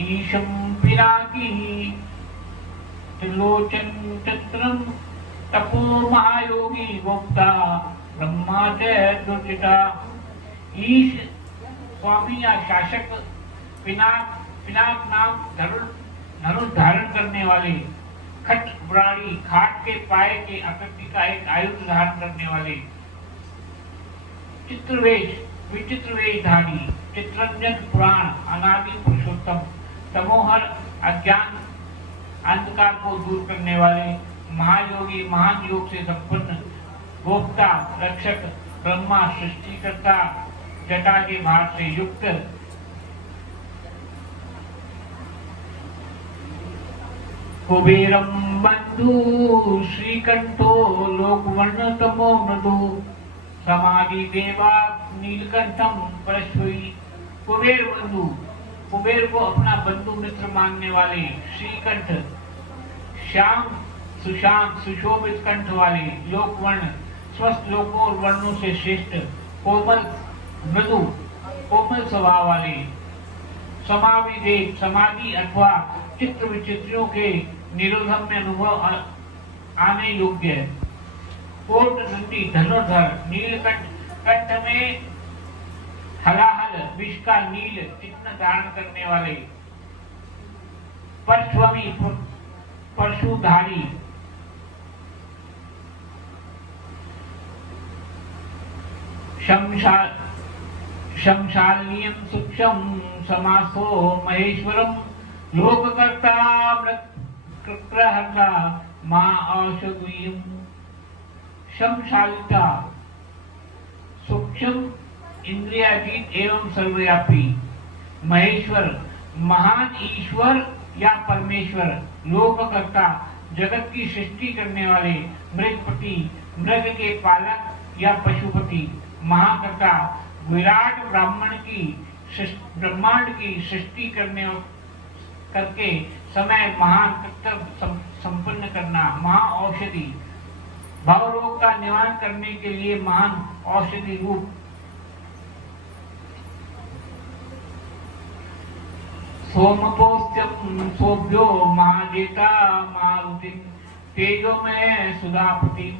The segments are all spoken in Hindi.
ईशं पिनाकी त्रिलोचन चित्रम तपो महायोगी गुप्ता ब्रह्मा च दुर्जिता। ईश स्वामी या शासक, पिनाक पिनाक नाम धनुष धारण करने वाले, खट ब्राड़ी खाट के पाए के आकृति का एक आयुध धारण करने वाले, चित्रवेश विचित्र वेशधारी, चित्रंजन पुराण अनादि पुरुषोत्तम, तमोहर अज्ञान अंधकार को दूर करने वाले, महायोगी महान योग से संपन्न, गोप्ता रक्षक, ब्रह्मा सृष्टिकर्ता, जटा के भार से युक्त, कुबेरम बंधु श्रीकंठो लोकवर्ण तमो मृदु, समाधि देवा नीलकंठम परश्वी। कुबेर बंधु, कुबेर को अपना बंधु मित्र मानने वाले, श्रीकंठ श्याम सुशांत सुशोभित कंठ वाले, लोकवर्ण स्वस्थ लोकों और वर्णों से श्रेष्ठ, कोमल मृदु कोमल स्वभाव वाले, समाधि देव समाधि अथवा चित्र विचित्रों के निरोधम में अनुभव आने योग्य, कोट दंडी धनुर्धर, नीलकंठ कंठ में हलाहल विष का नील चिन्ह धारण करने वाले, परश्वी परशुधारी, शमशालियम सूक्ष्म समासो महेश्वरम, लोककर्ता मृत्युहर्ता मां औषधीयम। शमशालिता सूक्ष्म इंद्रियातीत एवं सर्वव्यापी, महेश्वर महान ईश्वर या परमेश्वर, लोककर्ता जगत की सृष्टि करने वाले, मृगपति मृग के पालक या पशुपति, महाकर्ता विराट ब्रह्मांड की सृष्टि करके समय महान कर्तव्य संपन्न करना, महाऔषधि भव रोग का निवारण करने के लिए महान औषधि रूप, सोमपोस्त्यम सोभ्यो महाजेता मारुतिम, तेजो में सुधापति।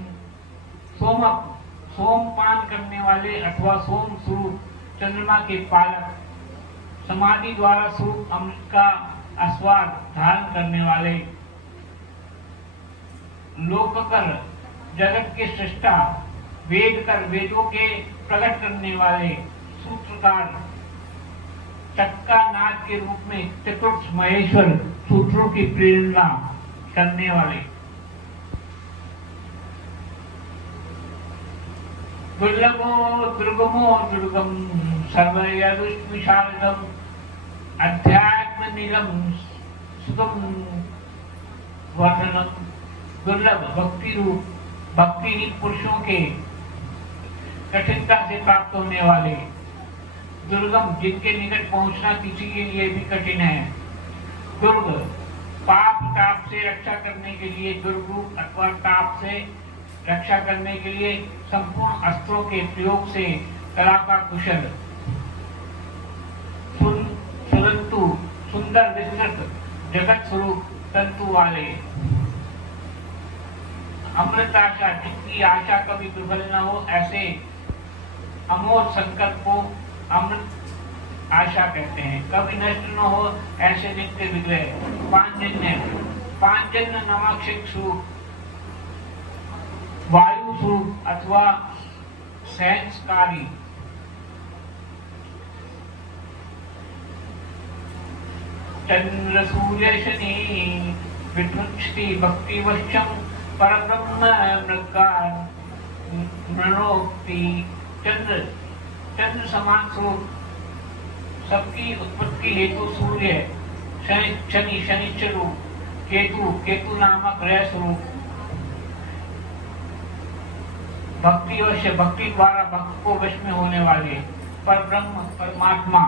सोमपान करने वाले अथवा सोम स्वरूप चंद्रमा के पालक, समाधि द्वारा स्वरूप अमृत का आस्वाद धारण करने वाले, लोककर जगत के सृष्टा, वेद कर वेदों के प्रकट करने वाले, सूत्रकार चक्का नाद के रूप में चतुर्थ महेश्वर सूत्रों की प्रेरणा करने वाले, दुर्लभो दुर्गमो दुर्गम सर्वयदुष्विशालम, अध्यात्म नीलम सुगम वर्णनम। दुर्लभ भक्ति रूप, भक्तिहीन पुरुषों के कठिनता से प्राप्त होने वाले, दुर्गम जिनके निकट पहुंचना किसी के लिए भी कठिन है, दुर्ग पाप ताप से रक्षा करने के लिए, दुर्ग अथवा ताप से रक्षा करने के लिए संपूर्ण अस्त्रों के प्रयोग से कला का कुशल, सुरंतु सुंदर विस्तृत जगत स्वरूप तंतु वाले, अमृत आशा जिनकी आशा कभी विफल न हो, ऐसे अमोघ संकल्प को अमृत आशा कहते हैं, कभी नष्ट न हो ऐसे नित्य विग्रह। पांचजन्य नामक स्वरूप, वायु स्वरूप अथवा संस्कारी, चंद्र सूर्य शनि विष्णुष्टि भक्ति वश्यम परब्रह्म मृणोक्ति। चंद्र समान स्वरूप, सबकी उत्पत्ति हेतु सूर्य, शनि शनिश्चर रूप, केतु नामक ग्रह स्वरूप, भक्ति वश भक्ति द्वारा भक्त को वश में होने वाले, पर ब्रह्म परमात्मा,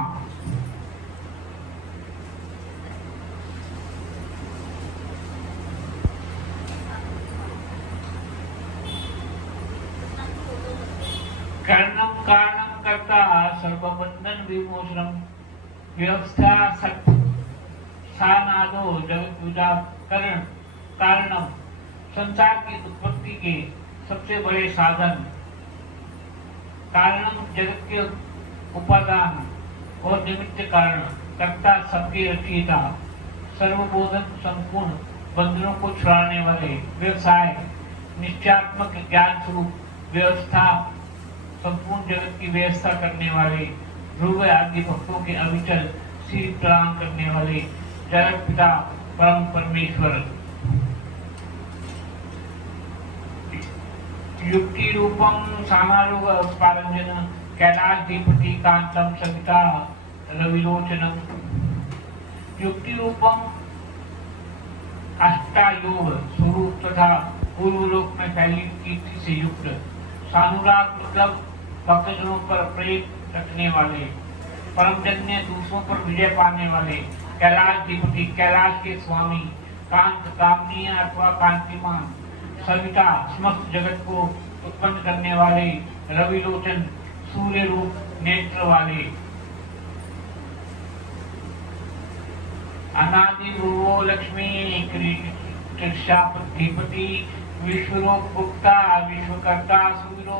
कर्णम कारणम कर्ता सर्वबंधन विमोचनम, व्यवस्था सानादो जगत पूजा कारणम, संसार की उत्पत्ति के सबसे बड़े साधन, कारणम जगत के उपादान और निमित्त कारण, कर्ता सबके रचयिता, सर्वबोधन संपूर्ण बंधनों को छुड़ाने वाले, व्यवसाय निश्चयात्मक ज्ञान स्वरूप, व्यवस्था संपूर्ण जगत की व्यवस्था करने वाले, ध्रुव आदि भक्तों के अविचल सिर प्रदान करने वाले, जगत पिता परम परमेश्वर, युक्ति रूपम सामारोह पारंजन, कैलाशधिपति कांतम सविता रविलोचनम, युक्ति रूपम अष्टायोग स्वरूप तथा पूर्वलोक में फैली कीर्ति से युक्त, सानुराग मतलब भक्तजनों पर प्रेम रखने वाले, परमजन्य दूसरों पर विजय पाने वाले, कैलाशधिपति कैलाश के स्वामी, कांत कामनीय अथवा कांतिमान, सविता समस्त जगत को उत्पन्न करने वाले, रविलोचन सूर्य रूप नेत्र वाले, अनादि भुवो लक्ष्मी कृष्णापतिपति, विश्वरूप गुप्ता विश्वकर्ता सूर्यो,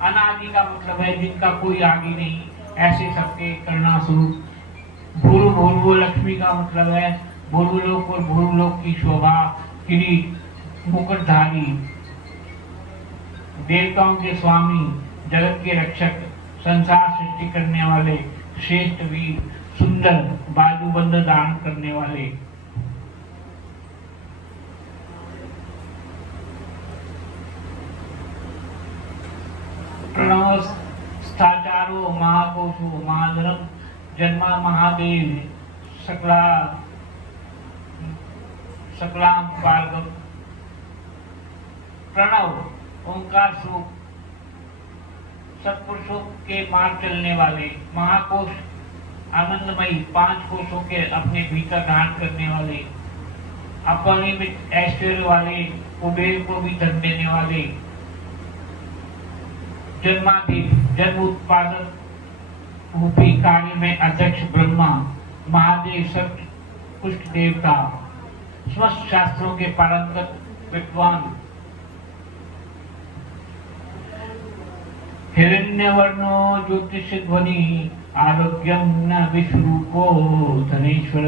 अनादि का मतलब है जिनका कोई आदि नहीं, ऐसे सबके करुणा स्वरूप, भूर भूर्वो लक्ष्मी का मतलब है भूर्वलोक और भूर्वलोक की शोभा, किरीट मुकुटधारी, देवताओं के स्वामी, जगत के रक्षक, संसार सृष्टि करने वाले, श्रेष्ठ वीर, सुंदर बाजूबंद दान करने वाले, प्रणव स्थाचारो महाकोशो महाधरम, जन्मा महादेव सकलाम पारगम, प्रणव ओंकार स्वरूप, सत्पुरुषों के मार्ग चलने वाले, महाकोश आनंदमयी, पांच कोशों के अपने भीतर धारण करने वाले, अपरिमित ऐश्वर्य वाले, कुबेर को भी धन देने वाले, जन्मादि जन्म उत्पादन रूपी कार्य में अध्यक्ष ब्रह्मा, महादेव सत्य पुष्ट देवता, समस्त शास्त्रों के पारंगत विद्वान, हिरण्यवर्णो ज्योतिष ध्वनि, आरोग्यम न विश्वरूपो धनेश्वर,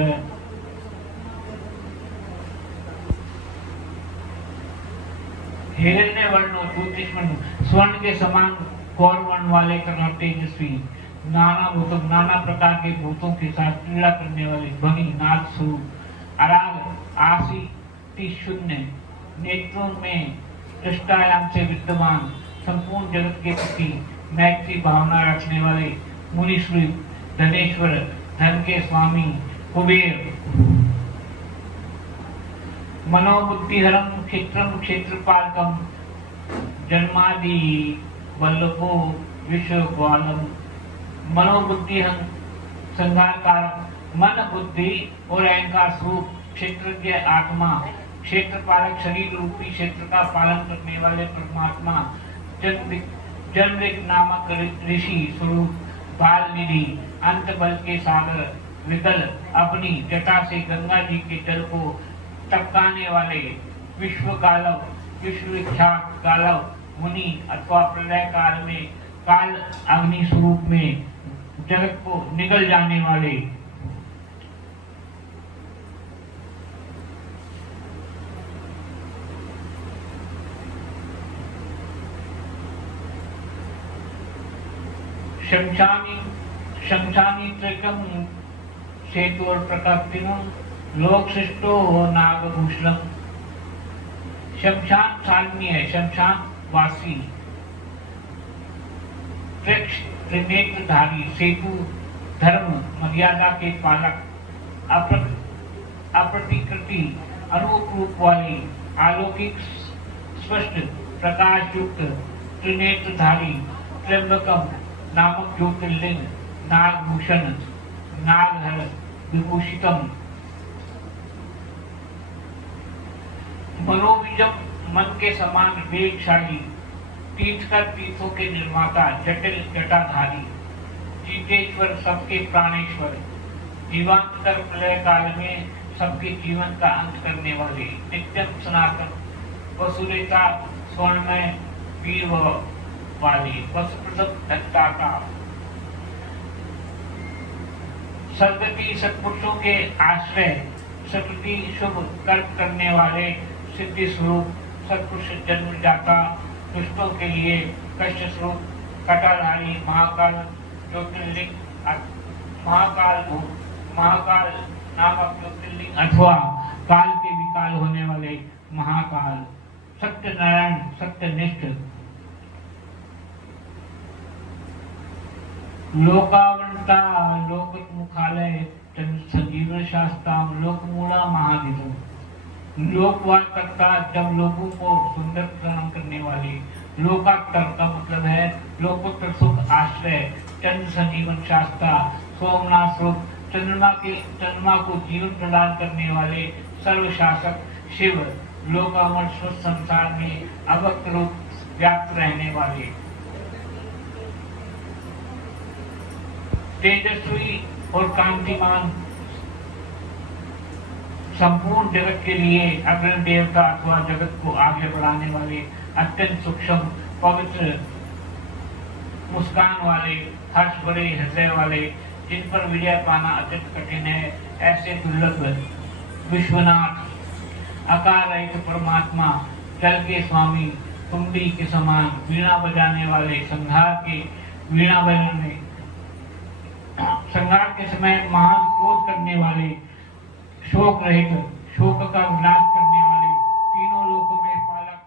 हिरण्यवर्णो ज्योतिष स्वर्ण के समान गौर वर्ण वाले तथा तेजस्वी, नाना प्रकार के भूतों के साथ क्रीड़ा करने वाले, ध्वनि नाद स्वरूप, अराग आसी शून्य, नेत्रों में दृष्टायाम से विद्यमान, संपूर्ण जगत के प्रति मैत्री भावना रखने वाले, मुनीश्वर, धनेश्वर, धन के स्वामी, कुबेर, मनोबुद्धिहरम क्षेत्रम क्षेत्रपालकम, जन्मादि वल्लभो विश्वग्वालम, मनोबुद्धिहं संहार कारक, मन बुद्धि और अहंकार स्वरूप, क्षेत्रज्ञ आत्मा, क्षेत्रपालक शरीर रूपी क्षेत्र का पालन करने वाले परमात्मा, जन्मृग नामक ऋषि स्वरूप, बाल निधि, अंत बल के सागर, विदल अपनी जटा से गंगा जी के जल को टपकाने वाले, विश्व गालव, विश्व विख्यात गालव मुनि अथवा प्रलय काल में काल अग्नि स्वरूप में जगत को निगल जाने वाले, शमशानी त्रिकम सेतु और प्रकाप्तिनम, लोक सृष्टो नागभूषणम, शमशान सारणी है, शमशान वासी, त्रिनेत्रधारी, सेतु धर्म मर्यादा के पालक, अप्रतिकृति अनूप रूप वाली, अलौकिक स्पष्ट प्रकाश युक्त, त्रिनेत्रधारी, त्र्यंबकम नामक ज्योतिर्लिंग, नागभूषण, नागहर विभूषितम, मनोविजम मन के समान वेगशाली, तीर्थकर तीर्थों के निर्माता, जटिल जटाधारी, जीतेश्वर सबके प्राणेश्वर, जीवांतर प्रलय काल में सबके जीवन का अंत करने वाले, नित्यम सनातन वसुरेता स्वर्णमय वीर वाले, वसुप्रसव दत्ता का सदगति सत्पुरुषों के आश्रय, सतति शुभ कर्म करने वाले, सिद्धि स्वरूप सत्पुरुष जन्म जाता, दुष्टों के लिए कष्ट स्वरूप कटाधारी महाकाल ज्योतिर्लिंग, महाकाल नामक ज्योतिर्लिंग अथवा काल के विकाल होने वाले महाकाल, सत्यनारायण सत्यनिष्ठ, लोकावंता लोकमुखालय संजीवन शास्त्राम लोकमूला महादिव, लोकवाद करता जब लोगों को सुंदर प्रदान करने वाले, लोकात्तर का मतलब है लोकोत्तर सुख आश्रय, चंद्र संजीवन शास्त्रा सोमनाथ स्वरूप चंद्रमा को जीवन प्रदान करने वाले सर्वशासक शिव, लोकामर संसार में अव्यक्त रूप व्याप्त रहने वाले, तेजस्वी और कांतिमान, संपूर्ण जगत के लिए अग्रणी देवता अथवा जगत को आगे बढ़ाने वाले, अत्यंत सूक्ष्म पवित्र मुस्कान वाले, हर्ष भरे हृदय वाले, जिन पर विजय पाना अत्यंत कठिन है, ऐसे दुर्लभ विश्वनाथ, आकार रहित परमात्मा, जल के स्वामी, तुंडी के समान, वीणा बजाने वाले, संहार के वीणा बजाने, संहार के समय महान क्रोध करने वाले, शोक रहित, शोक का विनाश करने वाले, तीनों लोकों में पालक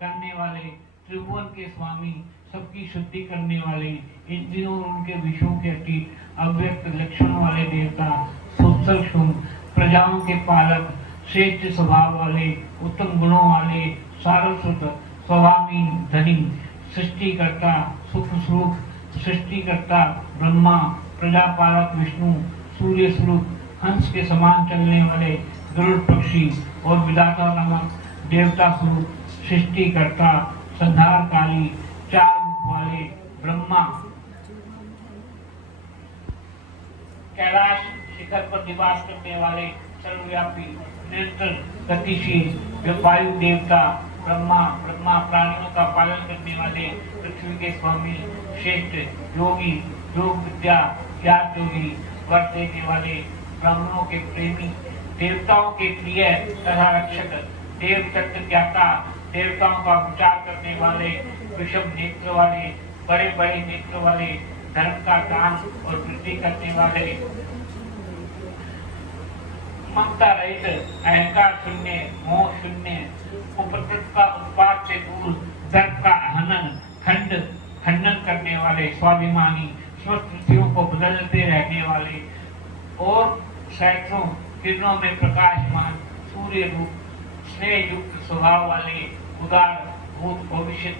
करने वाले, त्रिभुवन के स्वामी, सबकी शुद्धि करने वाले, इंद्रियों और उनके विषयों के अतीत अव्यक्त लक्षण वाले देवता, सूक्ष्म प्रजाओं के पालक, श्रेष्ठ स्वभाव वाले, उत्तम गुणों वाले, सारस्वत स्वामी धनी, सृष्टिकर्ता सुख स्वरूप, सृष्टिकर्ता ब्रह्मा, प्रजापालक विष्णु, सूर्य स्वरूप, हंस के समान चलने वाले गरुड़ पक्षी और विधाता नामक देवता स्वरूप, सृष्टिकर्ता, संहारकारी, चार मुख वाले ब्रह्मा, कैलाश शिखर पर निवास करने वाले सर्वव्यापी, निरंतर गतिशील वायु देवता ब्रह्मा, प्राणियों का पालन करने वाले पृथ्वी के स्वामी, श्रेष्ठ योगी, योग विद्या ज्ञात योगी, वर देने वाले, ब्राह्मणों के प्रेमी, देवताओं के प्रिय तथा रक्षक, देव तत्व ज्ञाता, देवताओं का विचार करने वाले, विषम नेत्र वाले, बड़े बड़े नेत्र वाले, धर्म का दान और वृद्धि करने वाले, ममता रहित, अहंकार शून्य, मोह शून्य, उपद्रव का उत्पाद से दूर, दर्द का खंडन करने वाले, स्वाभिमानी, स्वस्थितियों को बदलते रहने वाले और सैकड़ों किरणों में प्रकाशमान, सूर्य रूप, स्नेह युक्त स्वभाव वाले, उदार, भूत भविष्य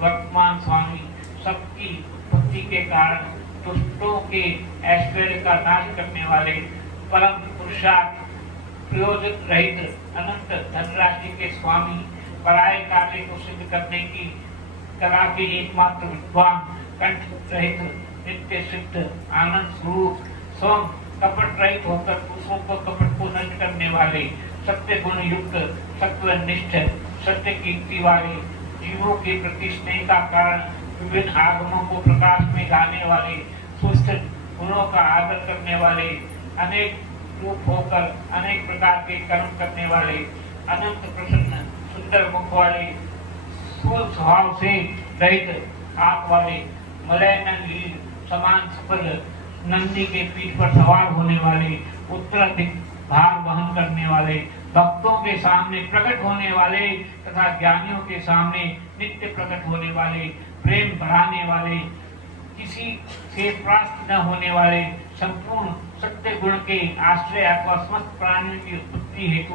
वर्तमान स्वामी, सबकी भक्ति के कारण दुष्टों के ऐश्वर्य का नाश करने वाले, परम पुरुषार्थ, प्रयोजन रहित, अनंत धनराशि के स्वामी, पराये कार्य को सिद्ध करने की कला के एकमात्र विद्वान, कंठ रहित, नित्य सिद्ध, आनंद स्वरूप, स्वयं कपट रहित होकर दूसरों को कपट को नष्ट करने वाले, सत्य गुण युक्त, सत्वनिष्ठ, सत्य कीर्ति वाले, जीवों के प्रति स्नेह का कारण, विभिन्न आगमों को प्रकाश में लाने वाले, सुस्थित गुणों का आदर करने वाले, अनेक रूप होकर अनेक प्रकार के कर्म करने वाले, अनंत प्रसन्न सुंदर मुख वाले, स्थूल स्वभाव से रहित आंख वाले, मलय नील समान सफल, नंदी के पीठ पर सवार होने वाले, उत्तराधिक भार वहन करने वाले, भक्तों के सामने प्रकट होने वाले तथा ज्ञानियों के सामने नित्य प्रकट होने वाले, प्रेम बढ़ाने वाले, किसी से प्राप्त न होने वाले, संपूर्ण सत्य गुण के आश्रय अथवा समस्त प्राणियों की उत्पत्ति हेतु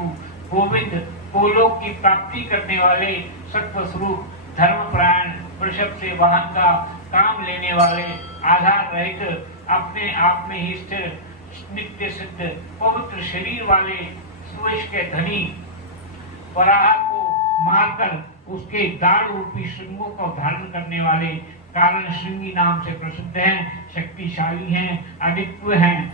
गोविंद, गोलोक की प्राप्ति करने वाले, सत्व स्वरूप, धर्मपरायण, वृषभ से वाहन का काम लेने वाले, आधार रहित, अपने आप में ही स्थिर, नित्य सिद्ध, पवित्र शरीर वाले, सुवेश के धनी, वराह को मारकर उसके दाढ़ रूपी श्रृंगों को धारण करने वाले, कारण श्रृंगी नाम से प्रसिद्ध हैं, शक्तिशाली हैं, अद्वितीय हैं,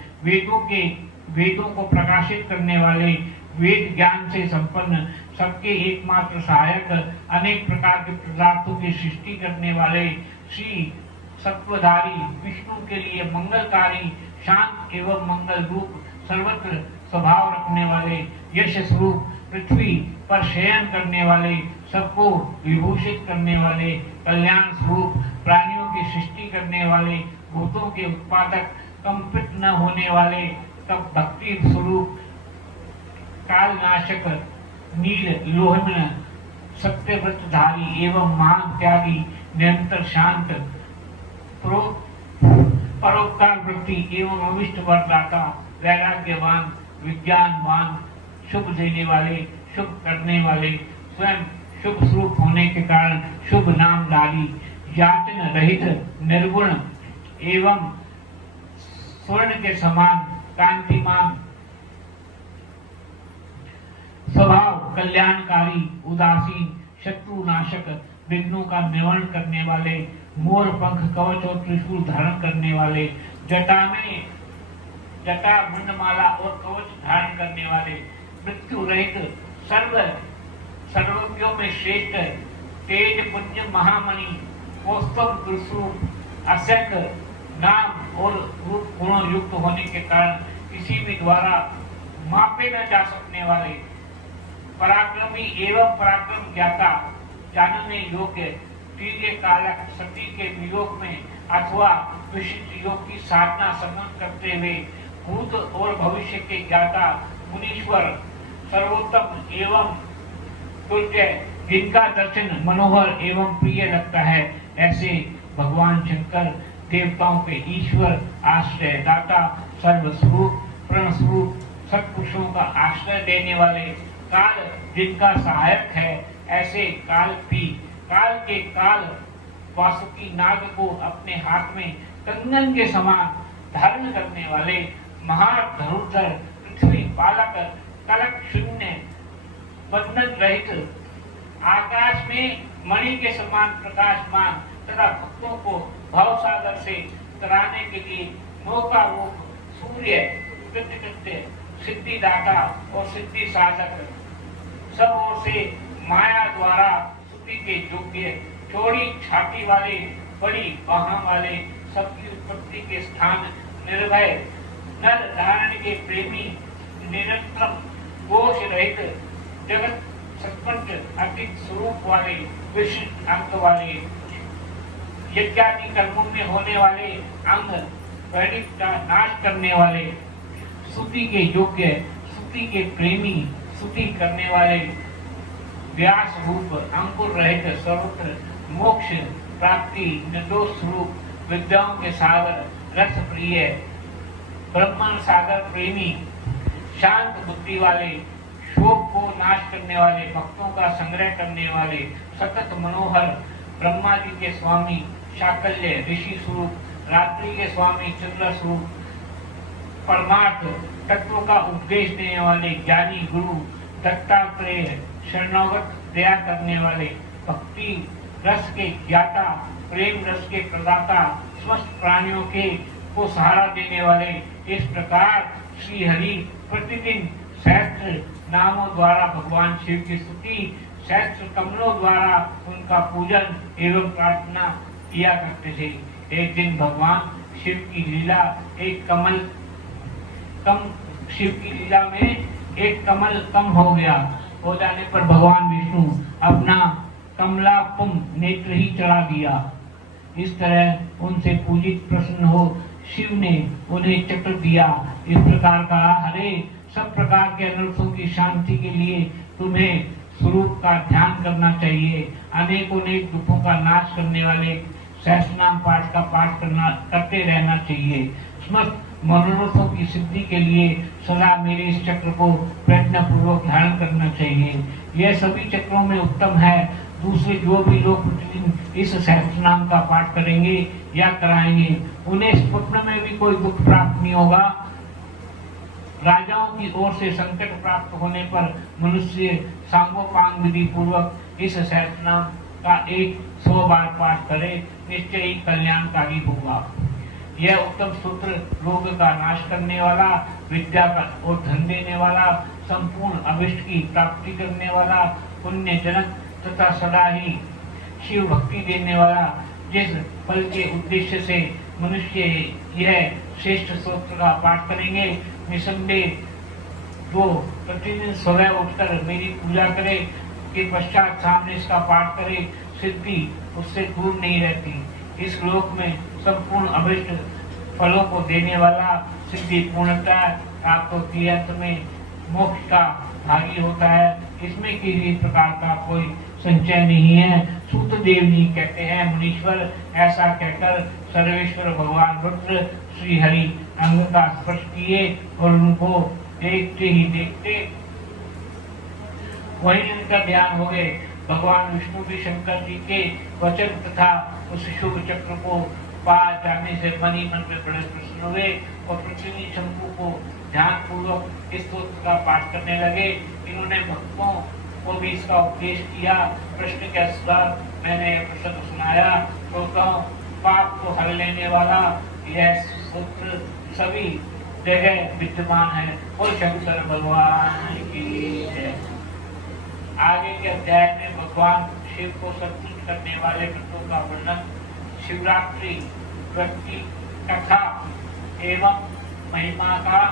वेदों को प्रकाशित करने वाले, वेद ज्ञान से संपन्न, सबके एकमात्र सहायक, अनेक प्रकार के पदार्थों की सृष्टि करने वाले श्री सत्वधारी, विष्णु के लिए मंगलकारी, शांत एवं मंगल रूप, सर्वत्र स्वभाव रखने वाले, यश स्वरूप, पृथ्वी पर शयन करने वाले, सबको विभूषित करने वाले, कल्याण स्वरूप, प्राणियों की सृष्टि करने वाले, भूतों के उत्पादक, कंपित न होने वाले, तब भक्ति स्वरूप, कालनाशक, नील लोहन, सत्यव्रतधारी एवं मान त्यागी, निरंतर शांत, परोपकार वृत्ति एवं अविष्ट वरदाता, वैराग्यवान, विज्ञानवान, शुभ देने वाले, शुभ करने वाले, स्वयं शुभ स्वरूप होने के कारण शुभ नामधारी, याचन रहित, निर्गुण एवं स्वर्ण के समान, कांतिमान स्वभाव, कल्याणकारी, उदासीन, शत्रुनाशक, विघ्नों का निवारण करने वाले, मोर पंख, कवच और त्रिशूल धारण करने वाले, जटा मुंडमाला और कवच धारण करने वाले, मृत्यु रहित, सर्वज्ञों में श्रेष्ठ, तेज पुंज महामणि, कौस्तुभ त्रिशूल, असंख्य नाम और रूप गुणों युक्त होने के कारण किसी भी द्वारा मापे न जा सकने वाले, पराक्रमी एवं पराक्रम ज्ञाता, जानने योग्य, तीर्य कालक, सती के वियोग में अथवा विशिष्ट योग की साधना समन करते हुए भूत और भविष्य के ज्ञाता, मुनीश्वर, सर्वोत्तम एवं तुल्य, जिनका दर्शन मनोहर एवं प्रिय लगता है, ऐसे भगवान शंकर देवताओं के ईश्वर, आश्रय दाता, सर्वस्वरूप, प्रणस्वरूप, सत्पुरुषों का आश्रय देने वाले, काल जिनका सहायक है, ऐसे काल के काल वासुकी नाग को अपने हाथ में कंगन के समान धारण करने वाले, महाधनुर्धर, पृथ्वी पालक, कलक शून्य, बंधन रहित, आकाश में मणि के समान प्रकाशमान तथा भक्तों को भवसागर से तराने के लिए नौका रूप, सूर्य, कृत्य, सिद्धिदाता और सिद्धि साधक, सब ओर से माया द्वारा स्तुति के योग्य, चौड़ी छाती वाले, बड़ी बाहों वाले, सबकी उत्पत्ति के स्थान, निर्भय, नर धारण के प्रेमी, निरंतर दोष रहित, जगत सत्पंच अतीत स्वरूप वाले, विशिष्ट अंग वाले, यज्ञादि कर्मों में होने वाले अंग, वैदिक का नाश करने वाले, स्तुति के योग्य, स्तुति के प्रेमी, स्तुति करने वाले, व्यास रूप, अंकुर रहित, सर्वत्र मोक्ष प्राप्ति, निर्दोष स्वरूप, विद्याओं के सागर, रस प्रिय, ब्रह्मन सागर प्रेमी, शांत बुद्धि वाले, शोक को नाश करने वाले, भक्तों का संग्रह करने वाले, सतत मनोहर, ब्रह्मा जी के स्वामी, शाकल्य ऋषि स्वरूप, रात्रि के स्वामी, चंद्र स्वरूप, परमार्थ तत्व का उपदेश देने वाले, ज्ञानी गुरु, दत्तात्रेय, शरणागत दया करने वाले, भक्ति रस के ज्ञाता, प्रेम रस के प्रदाता, स्वस्थ प्राणियों के को सहारा देने वाले, इस प्रकार श्री हरि प्रतिदिन सहस्त्र नामों द्वारा भगवान शिव की स्तुति, सहस्त्र कमलों द्वारा उनका पूजन एवं प्रार्थना किया करते थे। एक दिन भगवान शिव की लीला शिव की लीला में एक कमल कम हो जाने पर भगवान विष्णु अपना कमलापम नेत्र ही चढ़ा दिया। इस तरह उनसे पूजित प्रसन्न हो शिव ने उन्हें चक्र दिया। इस प्रकार का हरे सब प्रकार के अनर्थों की शांति के लिए तुम्हें स्वरूप का ध्यान करना चाहिए। अनेकों दुखों का नाश करने वाले सहस्रनाम पाठ का पाठ करते रहना चाहिए। समस्त मनोरथों की सिद्धि के लिए सदा मेरे इस चक्र को प्रयत्न पूर्वक ध्यान करना चाहिए। यह सभी चक्रों में उत्तम है। दूसरे जो भी लोग प्रतिदिन इस सहस्रनाम का पाठ करेंगे या कराएंगे, उन्हें स्वप्न में भी कोई दुख प्राप्त नहीं होगा। राजाओं की ओर से संकट प्राप्त होने पर मनुष्य सांगोपांग विधि पूर्वक इस सहस्रनाम का 100 बार पाठ करे निश्चय ही कल्याणकारी होगा। यह उत्तम सूत्र रोग का नाश करने वाला, विद्या का और धन देने वाला, संपूर्ण अभिष्ट की प्राप्ति करने वाला, पुण्य जनक तथा सदा ही शिव भक्ति देने वाला, जिस फल के उद्देश्य से मनुष्य यह श्रेष्ठ स्तोत्र का पाठ करेंगे, निसंदेह जो प्रतिदिन सुबह उठकर मेरी पूजा करे के पश्चात सामने इसका पाठ करे, सिद्धि उससे दूर नहीं रहती। इस लोक में संपूर्ण अभिष्ट फलों को देने वाला, सिद्धि पूर्णता प्राप्त होती है, अंत में मोक्ष का भागी होता है। इसमें किसी प्रकार का कोई संचय नहीं है। सूतदेव जी कहते हैं, मुनीश्वर ऐसा कहकर सर्वेश्वर भगवान रुद्र श्री हरि अंग का स्पर्श किए और उनको देखते ही देखते वही इनका ध्यान हो गए। भगवान विष्णु भी शंकर जी के वचन तथा उस शुभ चक्र को पा जाने से मन ही मन में बड़े प्रसन्न हुए और पृथ्वी शंकु को ध्यान पूर्वक इस स्तोत्र का पाठ करने लगे। इन्होंने भक्तों को भी इसका उपदेश किया। प्रश्न के अनुसार मैंने प्रश्न सुनाया तो पाप को हर लेने वाला यह सूत्र सभी जगह विद्यमान है। और शंकर भगवान की जय। आगे के अध्याय में भगवान शिव को संतुष्ट करने वाले व्रतों का वर्णन, शिवरात्रि व्रत की कथा एवं महिमा का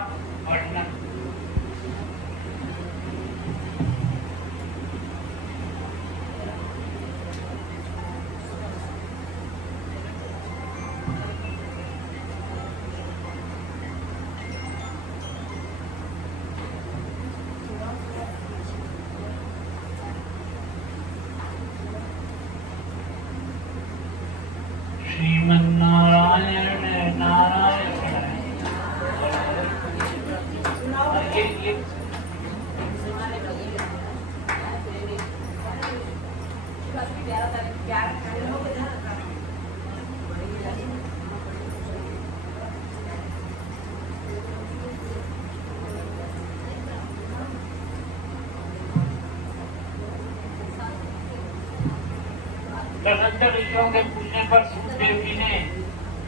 वर्णन। श्रीमन्नारायण नारायण। ये तदनंतर ऋषियों के पूछने पर सूतदेव जी ने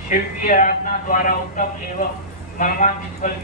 शिव की आराधना द्वारा उत्तम एवं मर्मांकित फल